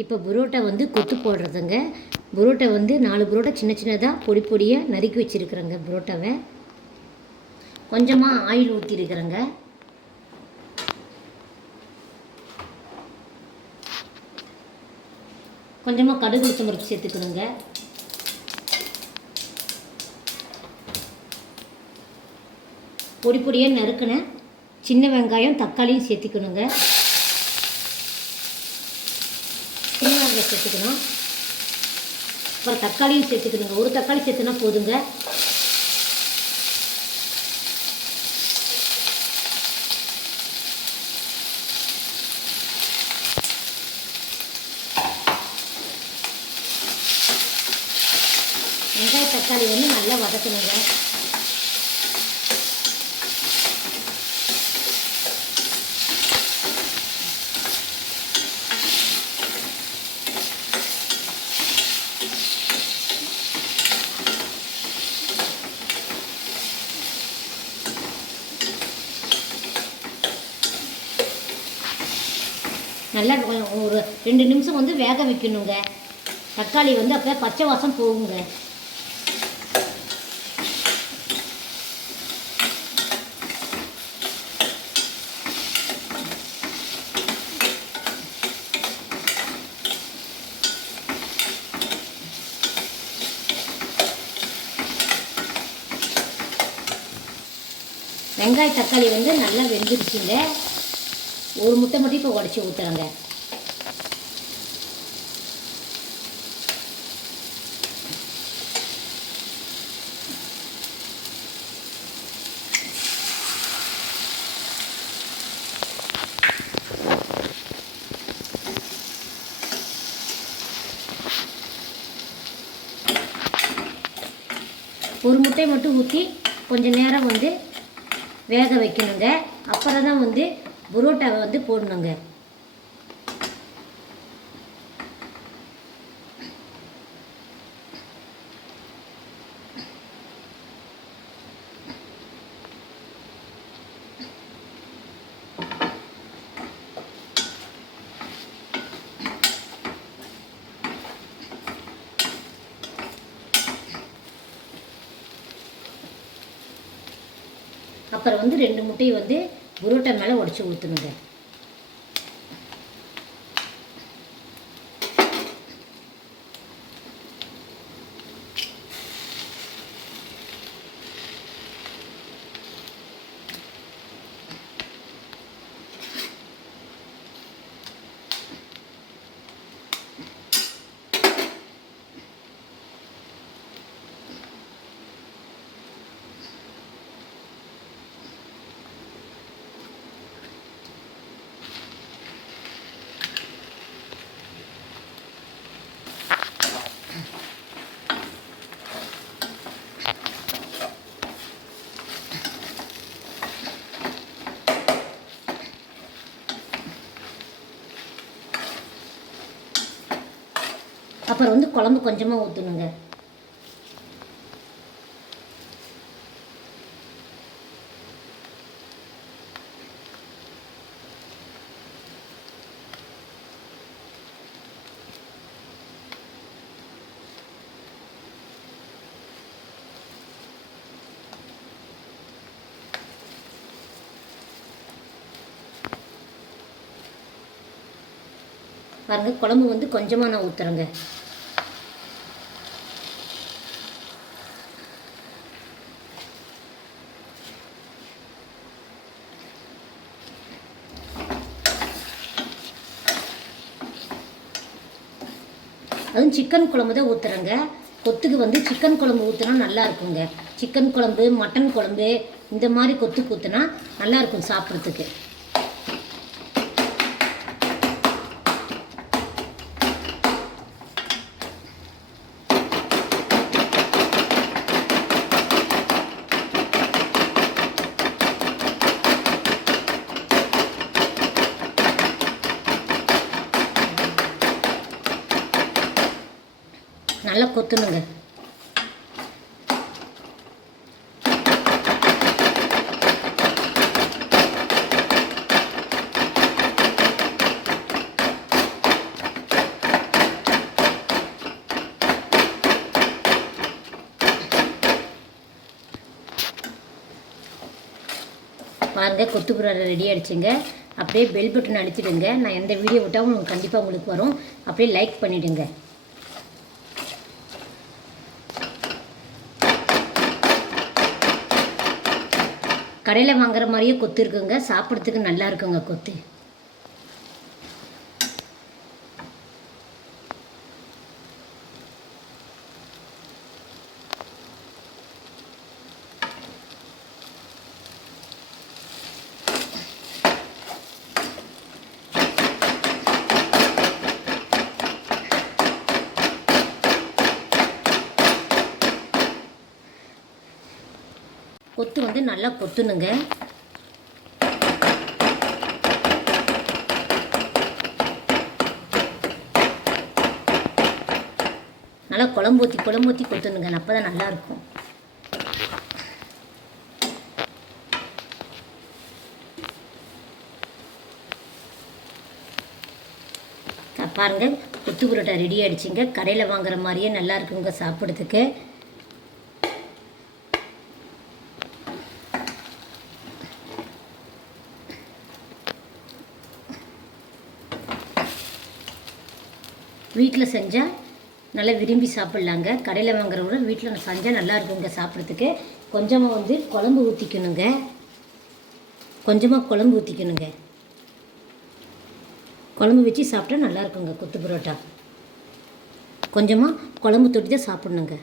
இப்போ புரோட்டா வந்து கொத்து போடுறதுங்க. புரோட்டா வந்து 4 புரோட்டா சின்ன சின்னதாக பொடி பொடியாக நறுக்கி வச்சுருக்குறேங்க. புரோட்டாவை கொஞ்சமாக ஆயில் ஊற்றிருக்கிறேங்க. கொஞ்சமாக கடுகு உளுத்தம் பருப்பு சேர்த்துக்கணுங்க. பொடி பொடியாக நறுக்கின சின்ன வெங்காயம் தக்காளியும் சேர்த்துக்கணுங்க. சின்ன வெங்காயம் சேர்த்துக்கணும். அப்புறம் தக்காளியும் சேர்த்துக்கணுங்க. ஒரு தக்காளி சேர்த்துனா போதுங்க. வெங்காய தக்காளி வந்து நல்லா வதக்கணுங்க. நல்லா ஒரு 2 நிமிஷம் வந்து வேக வைக்கணுங்க. தக்காளி வந்து அப்போ பச்சை வாசம் போகுங்க. வெங்காய தக்காளி வந்து நல்லா வெந்துருச்சுங்க. ஒரு முட்டை மட்டும் இப்போ உடச்சி ஊற்றுறேங்க. ஒரு முட்டை மட்டும் ஊற்றி கொஞ்சம் நேரம் வந்து வேக வைக்கணுங்க. அப்புறம் தான் வந்து புரோட்டாவை வந்து போடணுங்க. அப்புறம் வந்து 2 முட்டையை வந்து புரோட்டா மேலே உடச்சி ஊற்றணுங்க. அப்புறம் வந்து குழம்பு கொஞ்சமாக ஊற்றணுங்க. பாருங்க, குழம்பு வந்து கொஞ்சமாக நான் ஊற்றுறேங்க. அதுவும் சிக்கன் குழம்பு தான் ஊற்றுறேங்க. கொத்துக்கு வந்து சிக்கன் குழம்பு ஊற்றினா நல்லா இருக்குங்க. சிக்கன் குழம்பு, மட்டன் குழம்பு இந்த மாதிரி கொத்துக்கு ஊற்றினா நல்லாயிருக்கும் சாப்பிட்றதுக்கு. நல்லா கொத்தணுங்க. பாருங்கள் கொத்து புரோட்டா ரெடி ஆகிடுச்சுங்க. அப்படியே பெல் பட்டன் அழுத்திடுங்க. நான் எந்த வீடியோ விட்டாலும் கண்டிப்பாக உங்களுக்கு வரும். அப்படியே லைக் பண்ணிவிடுங்க. கடையில் வாங்குற மாதிரியே கொத்து இருக்குங்க. சாப்பிட்றதுக்கு நல்லா இருக்குங்க கொத்து. கொத்து வந்து நல்லா கொத்துணுங்க. நல்லா குழம்பு ஊற்றி கொத்துணுங்க. அப்போ தான் நல்லாயிருக்கும். பாருங்கள் கொத்து புரோட்டா ரெடி ஆகிடுச்சிங்க. கடையில் வாங்குற மாதிரியே நல்லா இருக்குங்க சாப்பிட்றதுக்கு. வீட்டில் செஞ்சால் நல்லா விரும்பி சாப்பிட்லாங்க. கடையில் வாங்குறவங்க வீட்டில் செஞ்சால் நல்லா இருக்குங்க சாப்பிட்றதுக்கு. கொஞ்சமாக வந்து குழம்பு ஊற்றிக்கணுங்க. குழம்பு வச்சு சாப்பிட்டா நல்லா இருக்குங்க கொத்து புரோட்டா. கொஞ்சமாக குழம்பு தொட்டி தான் சாப்பிட்ணுங்க.